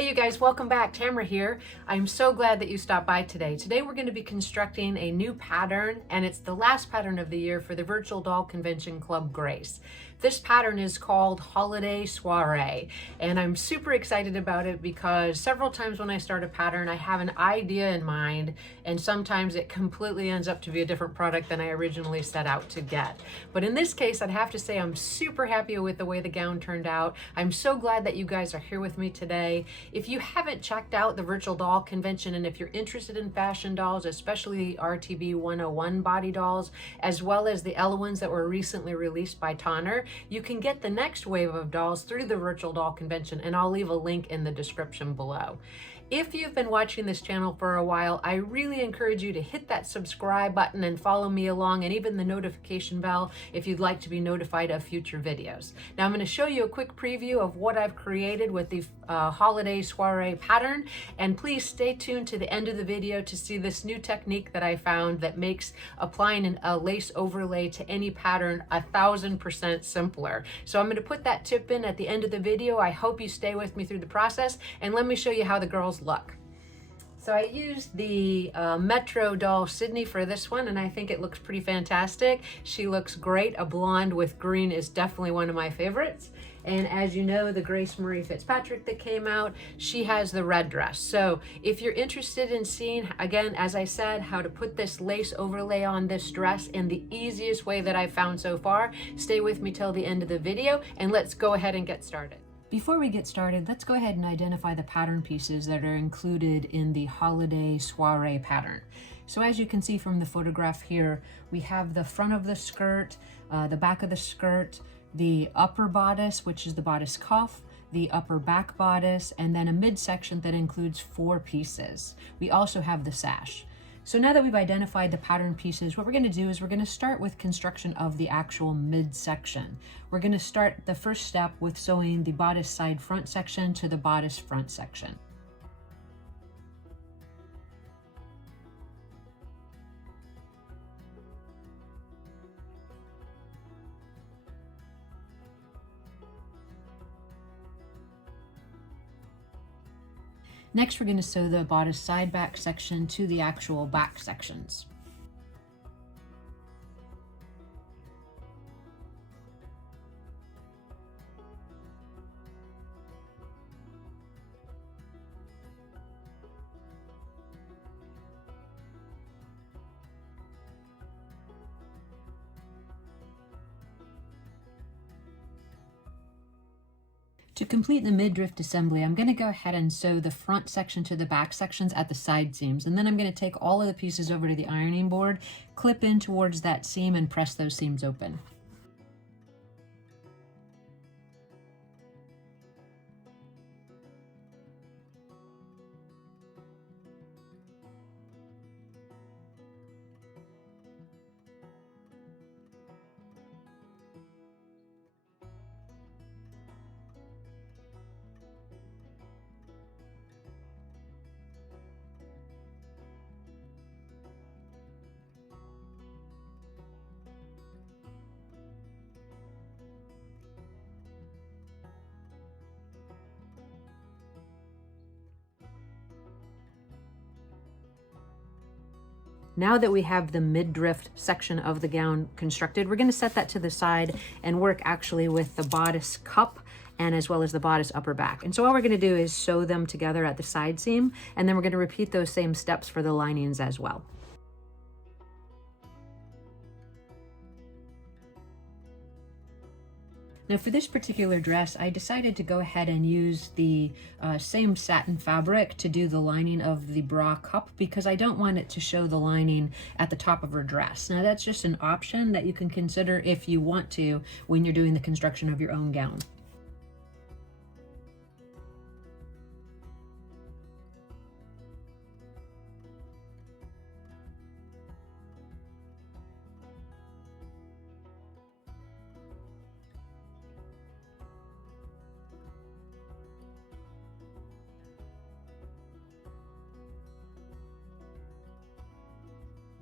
Hey you guys, welcome back. Tamara here. I'm so glad that you stopped by today. Today we're going to be constructing a new pattern, and it's the last pattern of the year for the Virtual Doll Convention Club Grace. This pattern is called Holiday Soiree, and I'm super excited about it because several times when I start a pattern, I have an idea in mind, and sometimes it completely ends up to be a different product than I originally set out to get. But in this case, I'd have to say I'm super happy with the way the gown turned out. I'm so glad that you guys are here with me today. If you haven't checked out the Virtual Doll Convention, and if you're interested in fashion dolls, especially RTB 101 body dolls, as well as the Ella ones that were recently released by Tonner, you can get the next wave of dolls through the Virtual Doll Convention, and I'll leave a link in the description below. If you've been watching this channel for a while, I really encourage you to hit that subscribe button and follow me along, and even the notification bell if you'd like to be notified of future videos. Now I'm going to show you a quick preview of what I've created with the Holiday Soiree pattern, and please stay tuned to the end of the video to see this new technique that I found that makes applying a lace overlay to any pattern 1000% simpler. So I'm going to put that tip in at the end of the video. I hope you stay with me through the process, and let me show you how the girls look. So I used the Metro doll Sydney for this one, and I think it looks pretty fantastic. She looks great. A blonde with green is definitely one of my favorites. And as you know, the Grace Marie Fitzpatrick that came out, she has the red dress. So if you're interested in seeing, again, as I said, how to put this lace overlay on this dress in the easiest way that I've found so far, stay with me till the end of the video, and let's go ahead and get started. Before we get started, let's go ahead and identify the pattern pieces that are included in the Holiday Soiree pattern. So as you can see from the photograph here, we have the front of the skirt, the back of the skirt, the upper bodice, which is the bodice cuff, the upper back bodice, and then a midsection that includes 4 pieces. We also have the sash. So now that we've identified the pattern pieces, what we're going to do is we're going to start with construction of the actual midsection. We're going to start the first step with sewing the bodice side front section to the bodice front section. Next, we're going to sew the bodice side back section to the actual back sections. To complete the midriff assembly, I'm going to go ahead and sew the front section to the back sections at the side seams, and then I'm going to take all of the pieces over to the ironing board, clip in towards that seam, and press those seams open. Now that we have the midriff section of the gown constructed, we're going to set that to the side and work actually with the bodice cup and as well as the bodice upper back. And so all we're going to do is sew them together at the side seam, and then we're going to repeat those same steps for the linings as well. Now for this particular dress, I decided to go ahead and use the same satin fabric to do the lining of the bra cup because I don't want it to show the lining at the top of her dress. Now that's just an option that you can consider if you want to when you're doing the construction of your own gown.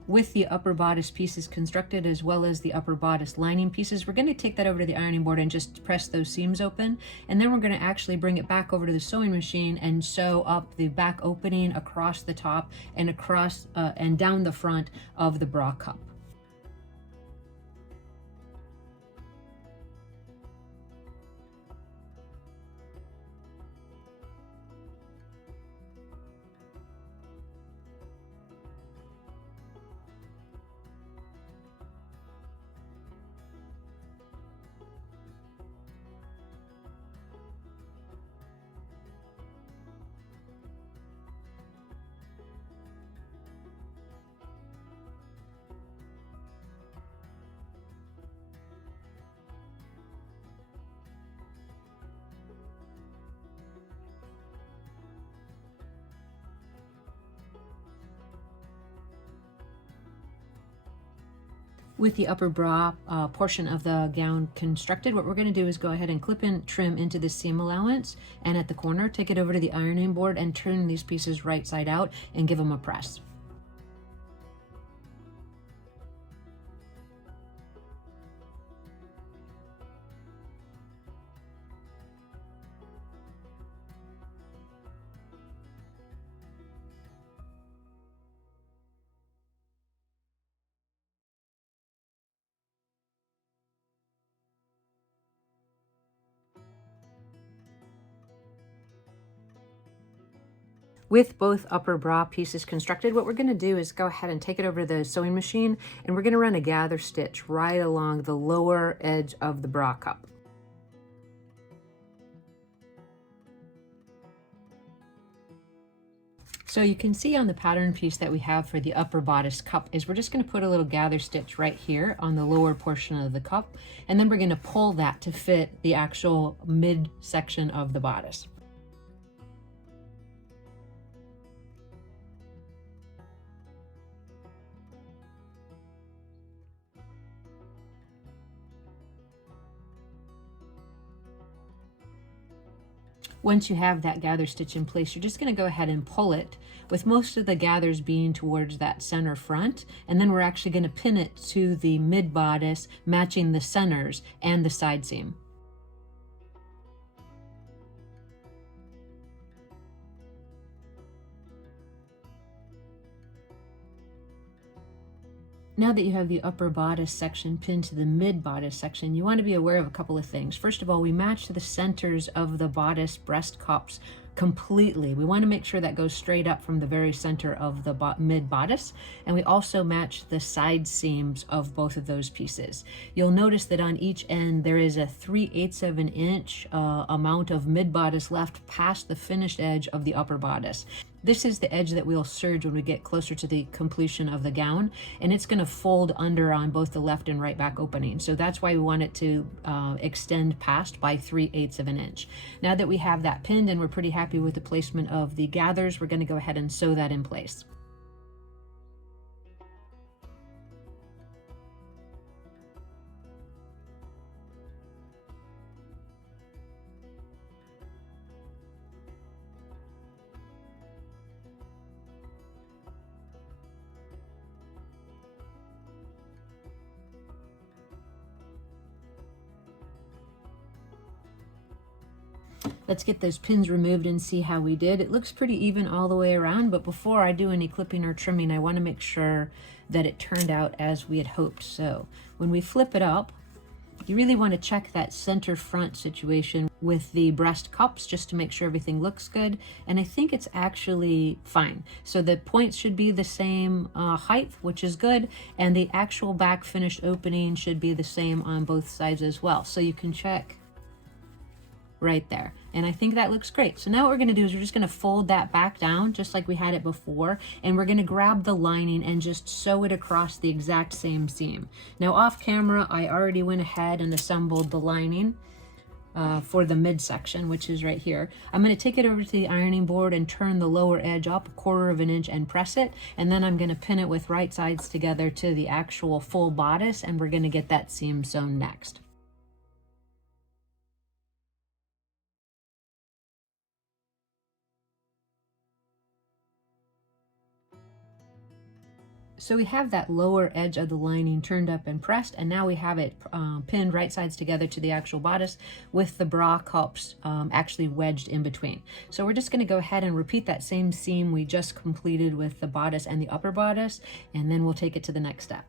With the upper bodice pieces constructed as well as the upper bodice lining pieces, we're going to take that over to the ironing board and just press those seams open, and then we're going to actually bring it back over to the sewing machine and sew up the back opening across the top and across and down the front of the bra cup. With the upper bra portion of the gown constructed, what we're going to do is go ahead and clip and trim into the seam allowance, and at the corner take it over to the ironing board and turn these pieces right side out and give them a press. With both upper bra pieces constructed, what we're going to do is go ahead and take it over to the sewing machine, and we're going to run a gather stitch right along the lower edge of the bra cup. So you can see on the pattern piece that we have for the upper bodice cup is we're just going to put a little gather stitch right here on the lower portion of the cup, and then we're going to pull that to fit the actual mid section of the bodice. Once you have that gather stitch in place, you're just going to go ahead and pull it, with most of the gathers being towards that center front, and then we're actually going to pin it to the mid bodice, matching the centers and the side seam. Now that you have the upper bodice section pinned to the mid bodice section, you want to be aware of a couple of things. First of all, we match the centers of the bodice breast cups completely. We want to make sure that goes straight up from the very center of the mid bodice, and we also match the side seams of both of those pieces. You'll notice that on each end there is a 3/8 of an inch amount of mid bodice left past the finished edge of the upper bodice. This is the edge that we'll serge when we get closer to the completion of the gown, and it's going to fold under on both the left and right back opening. So that's why we want it to extend past by 3/8 of an inch. Now that we have that pinned and we're pretty happy with the placement of the gathers, we're going to go ahead and sew that in place. Let's get those pins removed and see how we did. It looks pretty even all the way around, but before I do any clipping or trimming, I want to make sure that it turned out as we had hoped. So when we flip it up, you really want to check that center front situation with the breast cups just to make sure everything looks good, and I think it's actually fine. So the points should be the same height, which is good, and the actual back finished opening should be the same on both sides as well. So you can check right there, and I think that looks great. So now what we're going to do is we're just going to fold that back down just like we had it before, and we're going to grab the lining and just sew it across the exact same seam. Now off camera I already went ahead and assembled the lining for the midsection, which is right here. I'm going to take it over to the ironing board and turn the lower edge up 1/4 of an inch and press it, and then I'm going to pin it with right sides together to the actual full bodice, and we're going to get that seam sewn next. So we have that lower edge of the lining turned up and pressed, and now we have it pinned right sides together to the actual bodice with the bra cups actually wedged in between. So we're just going to go ahead and repeat that same seam we just completed with the bodice and the upper bodice, and then we'll take it to the next step.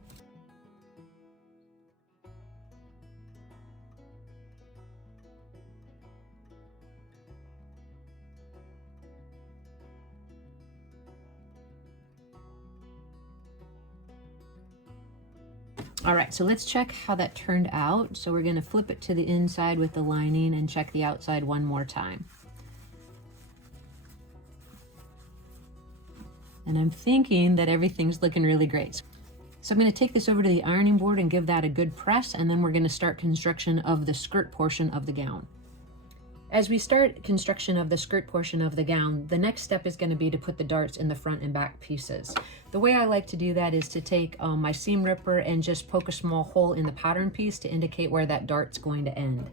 All right, so let's check how that turned out. So we're going to flip it to the inside with the lining and check the outside one more time. And I'm thinking that everything's looking really great. So I'm going to take this over to the ironing board and give that a good press, and then we're going to start construction of the skirt portion of the gown. As we start construction of the skirt portion of the gown, the next step is going to be to put the darts in the front and back pieces. The way I like to do that is to take my seam ripper and just poke a small hole in the pattern piece to indicate where that dart's going to end.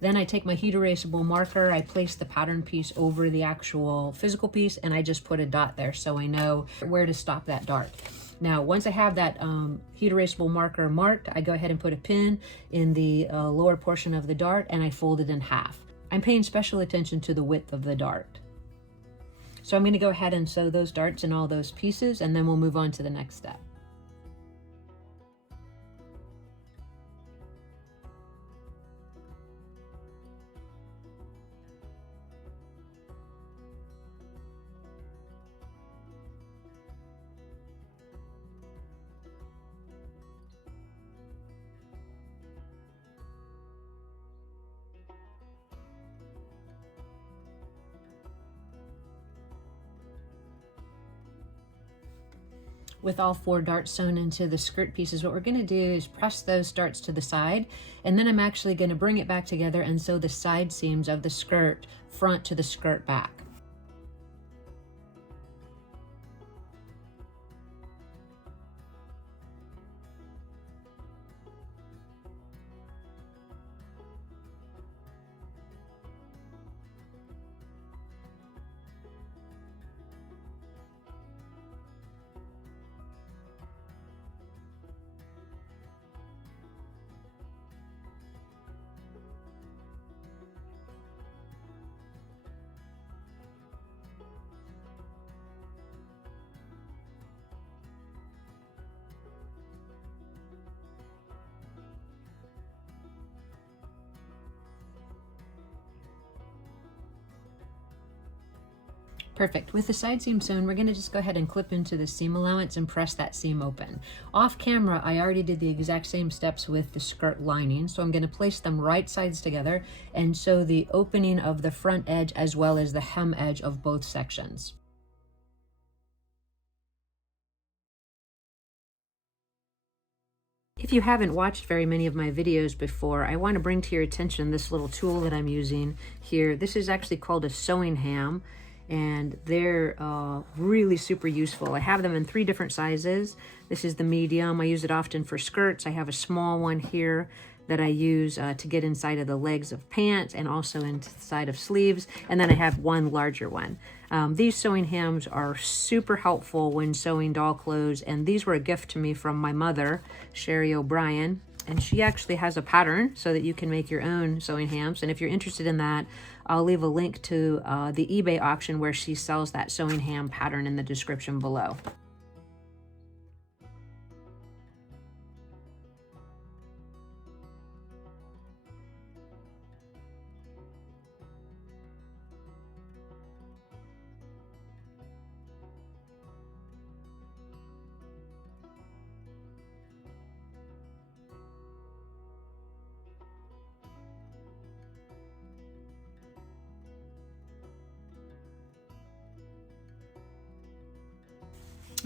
Then I take my heat erasable marker, I place the pattern piece over the actual physical piece, and I just put a dot there so I know where to stop that dart. Now, once I have that heat erasable marker marked, I go ahead and put a pin in the lower portion of the dart, and I fold it in half. I'm paying special attention to the width of the dart. So I'm going to go ahead and sew those darts in all those pieces, and then we'll move on to the next step. With all 4 darts sewn into the skirt pieces, what we're going to do is press those darts to the side, and then I'm actually going to bring it back together and sew the side seams of the skirt front to the skirt back. Perfect. With the side seam sewn, we're going to just go ahead and clip into the seam allowance and press that seam open. Off camera, I already did the exact same steps with the skirt lining, so I'm going to place them right sides together and sew the opening of the front edge as well as the hem edge of both sections. If you haven't watched very many of my videos before, I want to bring to your attention this little tool that I'm using here. This is actually called a sewing ham, and they're really super useful. I have them in 3 different sizes. This is the medium. I use it often for skirts. I have a small one here that I use to get inside of the legs of pants and also inside of sleeves. And then I have one larger one. These sewing hams are super helpful when sewing doll clothes, and these were a gift to me from my mother, Sherry O'Brien. And she actually has a pattern so that you can make your own sewing hams. And if you're interested in that, I'll leave a link to the eBay auction where she sells that sewing ham pattern in the description below.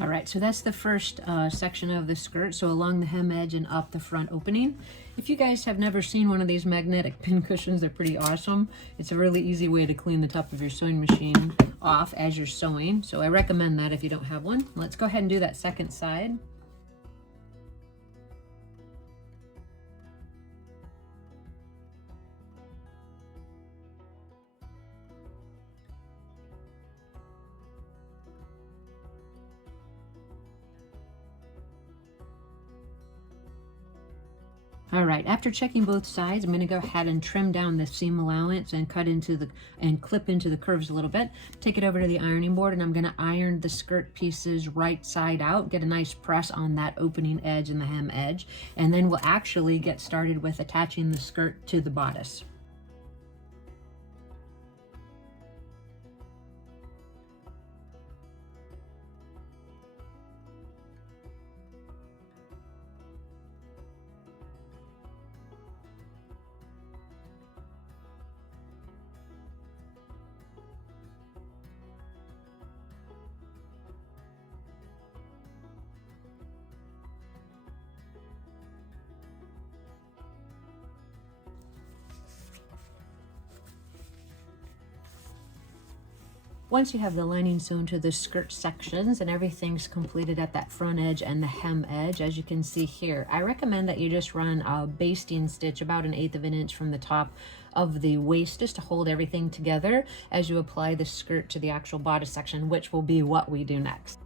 All right, so that's the first section of the skirt, so along the hem edge and up the front opening. If you guys have never seen one of these magnetic pin cushions, they're pretty awesome. It's a really easy way to clean the top of your sewing machine off as you're sewing, so I recommend that if you don't have one. Let's go ahead and do that second side. All right, after checking both sides, I'm going to go ahead and trim down the seam allowance and clip into the curves a little bit. Take it over to the ironing board, and I'm going to iron the skirt pieces right side out, get a nice press on that opening edge and the hem edge, and then we'll actually get started with attaching the skirt to the bodice. Once you have the lining sewn to the skirt sections and everything's completed at that front edge and the hem edge, as you can see here, I recommend that you just run a basting stitch about 1/8 of an inch from the top of the waist just to hold everything together as you apply the skirt to the actual bodice section, which will be what we do next.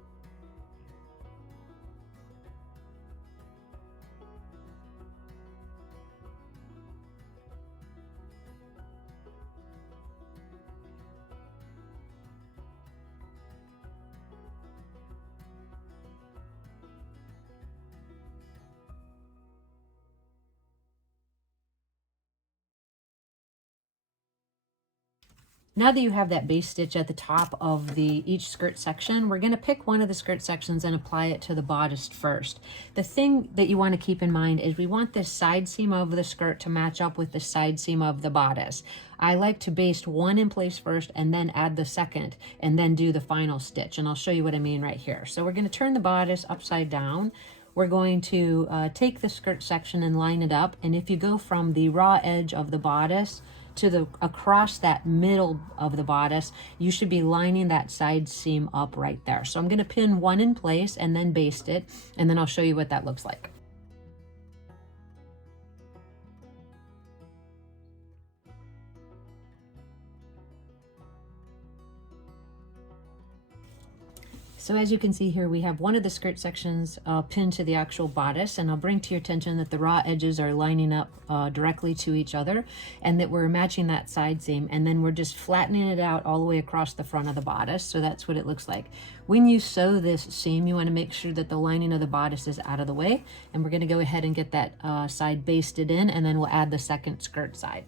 Now that you have that base stitch at the top of each skirt section, we're going to pick one of the skirt sections and apply it to the bodice first. The thing that you want to keep in mind is we want this side seam of the skirt to match up with the side seam of the bodice. I like to baste one in place first and then add the second and then do the final stitch. And I'll show you what I mean right here. So we're going to turn the bodice upside down. We're going to take the skirt section and line it up. And if you go from the raw edge of the bodice to across that middle of the bodice, you should be lining that side seam up right there. So I'm going to pin one in place and then baste it, and then I'll show you what that looks like. So as you can see here, we have one of the skirt sections pinned to the actual bodice, and I'll bring to your attention that the raw edges are lining up directly to each other, and that we're matching that side seam, and then we're just flattening it out all the way across the front of the bodice. So that's what it looks like. When you sew this seam, you want to make sure that the lining of the bodice is out of the way, and we're going to go ahead and get that side basted in, and then we'll add the second skirt side.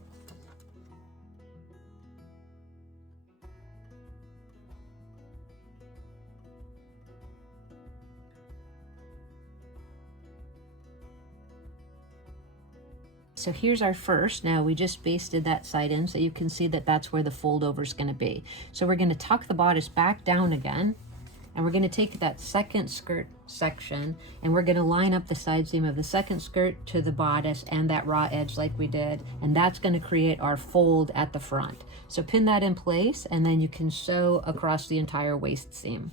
So here's our first. Now we just basted that side in, so you can see that that's where the fold over is going to be. So we're going to tuck the bodice back down again, and we're going to take that second skirt section and we're going to line up the side seam of the second skirt to the bodice and that raw edge like we did, and that's going to create our fold at the front. So pin that in place, and then you can sew across the entire waist seam.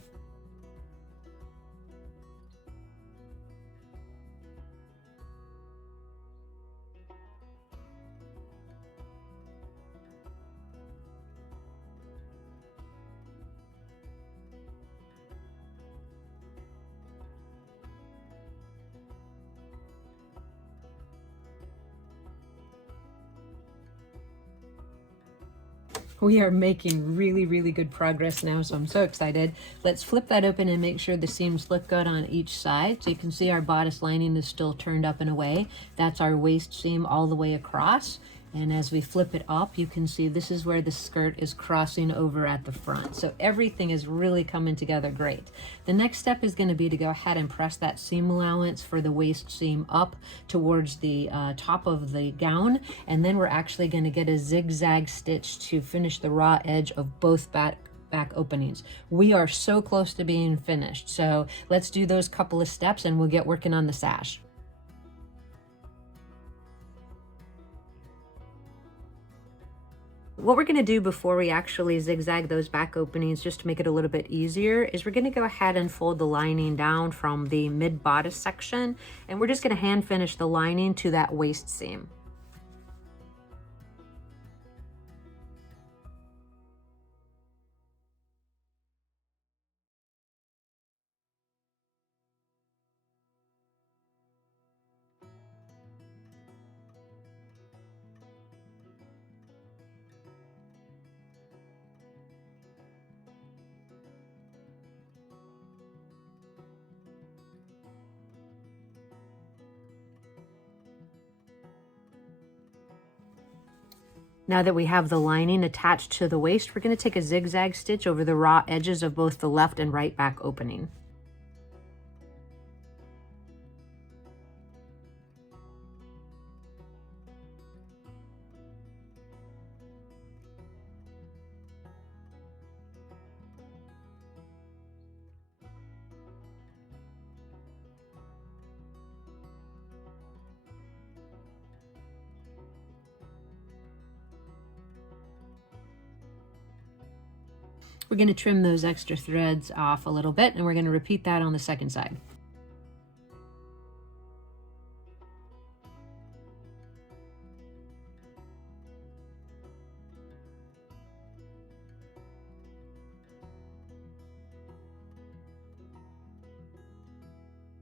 We are making really good progress now, so I'm so excited. Let's flip that open and make sure the seams look good on each side. So you can see our bodice lining is still turned up and away. That's our waist seam all the way across. And as we flip it up, you can see this is where the skirt is crossing over at the front. So everything is really coming together great. The next step is going to be to go ahead and press that seam allowance for the waist seam up towards the top of the gown. And then we're actually going to get a zigzag stitch to finish the raw edge of both back openings. We are so close to being finished. So let's do those couple of steps and we'll get working on the sash. What we're going to do before we actually zigzag those back openings, just to make it a little bit easier, is we're going to go ahead and fold the lining down from the mid bodice section, and we're just going to hand finish the lining to that waist seam. Now that we have the lining attached to the waist, we're going to take a zigzag stitch over the raw edges of both the left and right back opening. We're going to trim those extra threads off a little bit, and we're going to repeat that on the second side.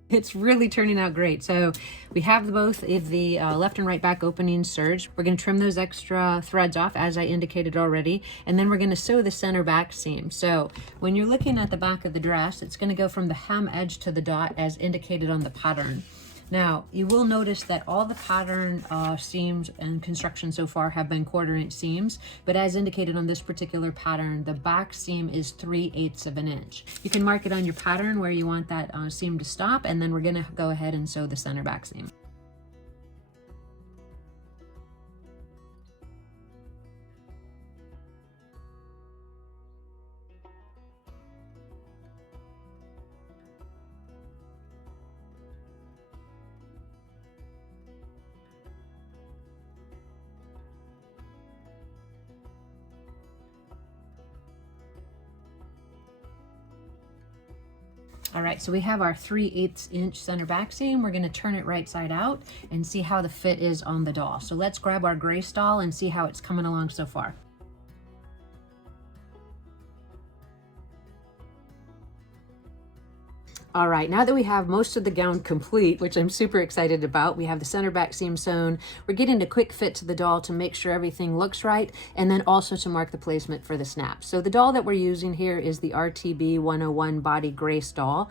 It's really turning out great. So we have both of the left and right back openings serged. We're going to trim those extra threads off as I indicated already, and then we're going to sew the center back seam. So when you're looking at the back of the dress, it's going to go from the hem edge to the dot as indicated on the pattern. Now, you will notice that all the pattern seams and construction so far have been 1/4 inch seams, but as indicated on this particular pattern, the back seam is 3/8 of an inch. You can mark it on your pattern where you want that seam to stop, and then we're gonna go ahead and sew the center back seam. All right, so we have our 3/8 inch center back seam. We're gonna turn it right side out and see how the fit is on the doll. So let's grab our Grace doll and see how it's coming along so far. All right, now that we have most of the gown complete, which I'm super excited about, we have the center back seam sewn. We're getting a quick fit to the doll to make sure everything looks right, and then also to mark the placement for the snaps. So the doll that we're using here is the RTB 101 Body Grace doll.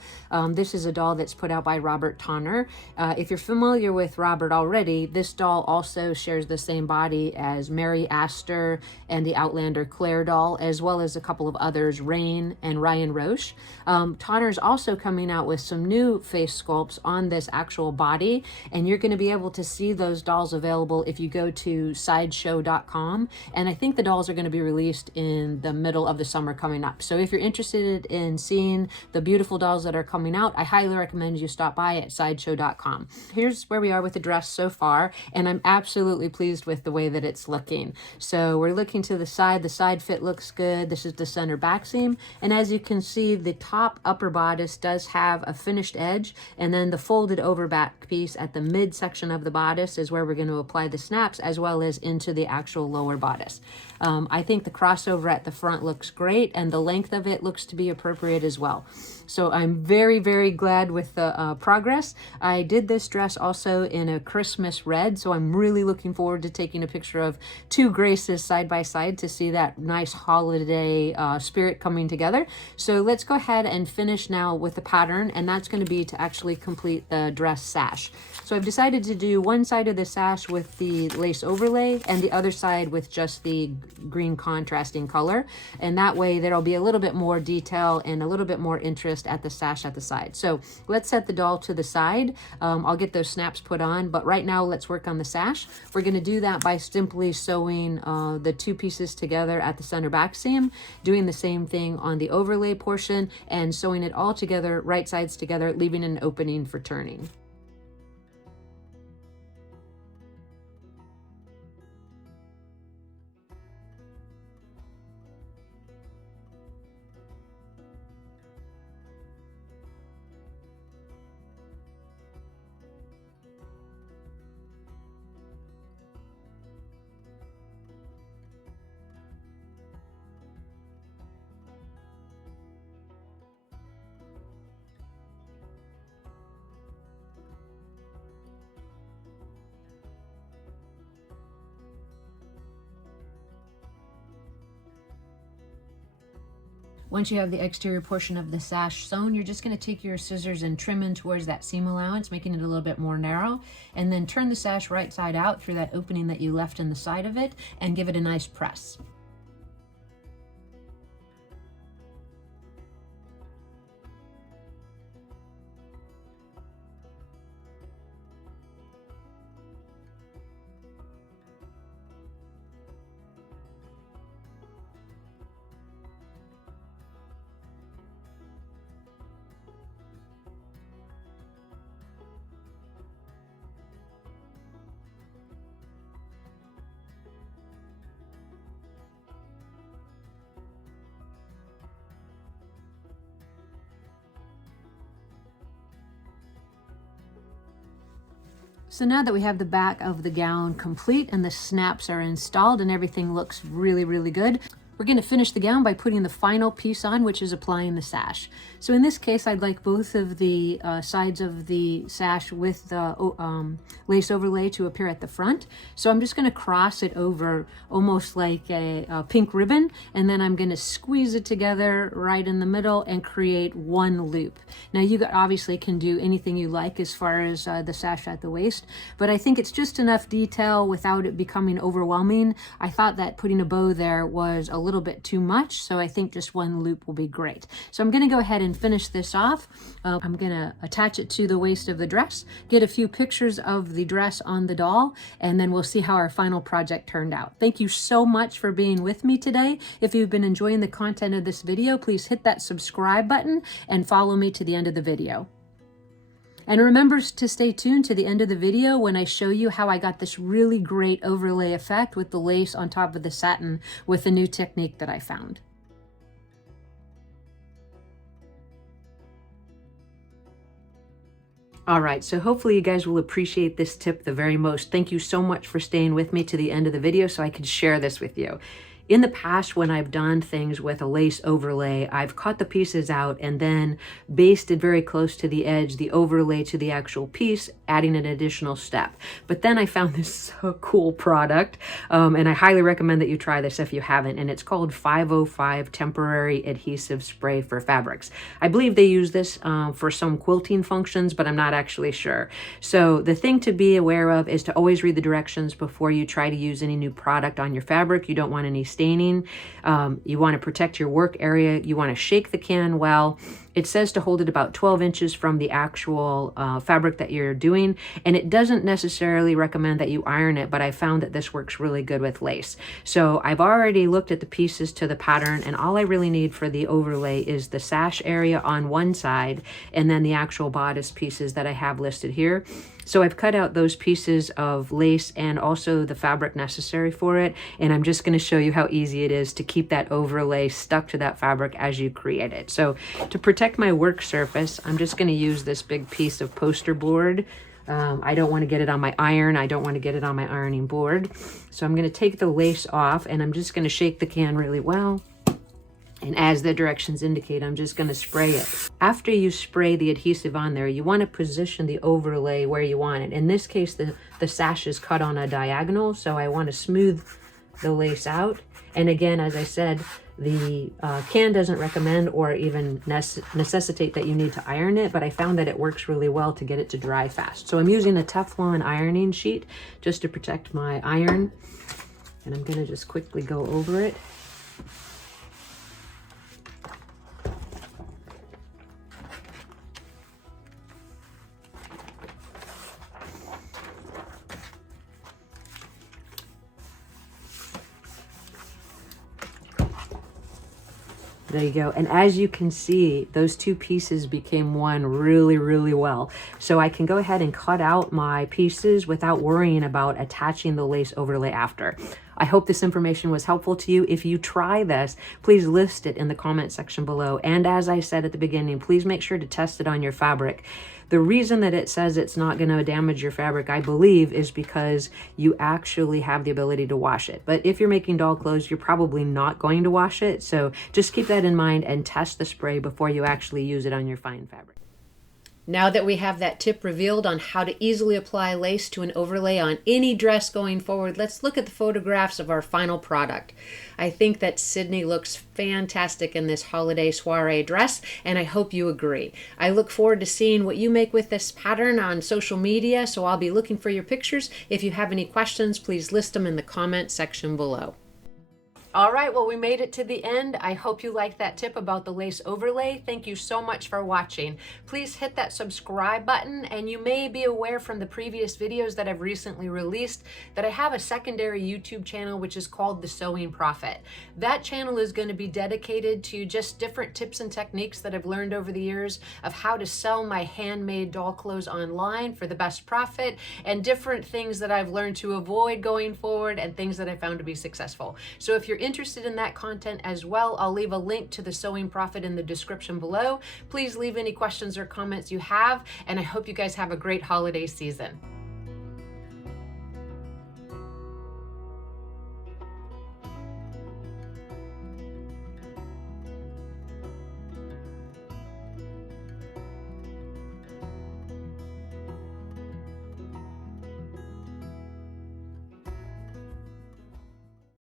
This is a doll that's put out by Robert Tonner. If you're familiar with Robert already, this doll also shares the same body as Mary Astor and the Outlander Claire doll, as well as a couple of others, Rain and Ryan Roche. Tonner's also coming out with some new face sculpts on this actual body, and you're going to be able to see those dolls available if you go to sideshow.com, and I think the dolls are going to be released in the middle of the summer coming up. So if you're interested in seeing the beautiful dolls that are coming out, I highly recommend you stop by at sideshow.com. Here's where we are with the dress so far, and I'm absolutely pleased with the way that it's looking. So we're looking to the side fit looks good. This is the center back seam, and as you can see, the top upper bodice does have a finished edge, and then the folded over back piece at the mid section of the bodice is where we're going to apply the snaps, as well as into the actual lower bodice. I think the crossover at the front looks great, and the length of it looks to be appropriate as well. So I'm very, very glad with the progress. I did this dress also in a Christmas red, so I'm really looking forward to taking a picture of two Graces side by side to see that nice holiday spirit coming together. So let's go ahead and finish now with the pattern, and that's going to be to actually complete the dress sash. So I've decided to do one side of the sash with the lace overlay and the other side with just the green contrasting color, and that way there'll be a little bit more detail and a little bit more interest at the sash at the side. So let's set the doll to the side. I'll get those snaps put on, but right now let's work on the sash. We're going to do that by simply sewing the two pieces together at the center back seam, doing the same thing on the overlay portion, and sewing it all together, right sides together, leaving an opening for turning. Once you have the exterior portion of the sash sewn, you're just going to take your scissors and trim in towards that seam allowance, making it a little bit more narrow, and then turn the sash right side out through that opening that you left in the side of it and give it a nice press. So now that we have the back of the gown complete and the snaps are installed and everything looks really, really good, we're going to finish the gown by putting the final piece on, which is applying the sash. So in this case, I'd like both of the sides of the sash with the lace overlay to appear at the front. So I'm just going to cross it over almost like a pink ribbon, and then I'm going to squeeze it together right in the middle and create one loop. Now you obviously can do anything you like as far as the sash at the waist, but I think it's just enough detail without it becoming overwhelming. I thought that putting a bow there was a little bit too much, so I think just one loop will be great. So I'm going to go ahead and finish this off. I'm going to attach it to the waist of the dress, get a few pictures of the dress on the doll, and then we'll see how our final project turned out. Thank you so much for being with me today. If you've been enjoying the content of this video, please hit that subscribe button and follow me to the end of the video. And remember to stay tuned to the end of the video when I show you how I got this really great overlay effect with the lace on top of the satin with a new technique that I found. All right, so hopefully you guys will appreciate this tip the very most. Thank you so much for staying with me to the end of the video so I could share this with you. In the past, when I've done things with a lace overlay, I've cut the pieces out and then basted very close to the edge, the overlay to the actual piece, adding an additional step. But then I found this so cool product, and I highly recommend that you try this if you haven't, and it's called 505 Temporary Adhesive Spray for Fabrics. I believe they use this for some quilting functions, but I'm not actually sure. So the thing to be aware of is to always read the directions before you try to use any new product on your fabric. You don't want any staining. You want to protect your work area. You want to shake the can well. It says to hold it about 12 inches from the actual fabric that you're doing, and it doesn't necessarily recommend that you iron it, but I found that this works really good with lace. So I've already looked at the pieces to the pattern, and all I really need for the overlay is the sash area on one side and then the actual bodice pieces that I have listed here. So I've cut out those pieces of lace and also the fabric necessary for it, and I'm just going to show you how easy it is to keep that overlay stuck to that fabric as you create it. So to protect my work surface, I'm just going to use this big piece of poster board. I don't want to get it on my iron. I don't want to get it on my ironing board. So I'm going to take the lace off, and I'm just going to shake the can really well. And as the directions indicate, I'm just going to spray it. After you spray the adhesive on there, you want to position the overlay where you want it. In this case, the sash is cut on a diagonal, so I want to smooth the lace out. And again, as I said, the can doesn't recommend or even necessitate that you need to iron it, but I found that it works really well to get it to dry fast. So I'm using a Teflon ironing sheet just to protect my iron. And I'm going to just quickly go over it. There you go. And as you can see, those two pieces became one really, really well. So I can go ahead and cut out my pieces without worrying about attaching the lace overlay after. I hope this information was helpful to you. If you try this, please list it in the comment section below. And as I said at the beginning, please make sure to test it on your fabric. The reason that it says it's not going to damage your fabric, I believe, is because you actually have the ability to wash it. But if you're making doll clothes, you're probably not going to wash it. So just keep that in mind and test the spray before you actually use it on your fine fabric. Now that we have that tip revealed on how to easily apply lace to an overlay on any dress going forward, let's look at the photographs of our final product. I think that Sydney looks fantastic in this holiday soiree dress, and I hope you agree. I look forward to seeing what you make with this pattern on social media, so I'll be looking for your pictures. If you have any questions, please list them in the comment section below. All right, well, we made it to the end. I hope you liked that tip about the lace overlay. Thank you so much for watching. Please hit that subscribe button, and you may be aware from the previous videos that I've recently released that I have a secondary YouTube channel which is called The Sewing Prophet. That channel is going to be dedicated to just different tips and techniques that I've learned over the years of how to sell my handmade doll clothes online for the best profit, and different things that I've learned to avoid going forward and things that I found to be successful. So if you're interested in that content as well, I'll leave a link to the Sewing Prophet in the description below. Please leave any questions or comments you have, and I hope you guys have a great holiday season.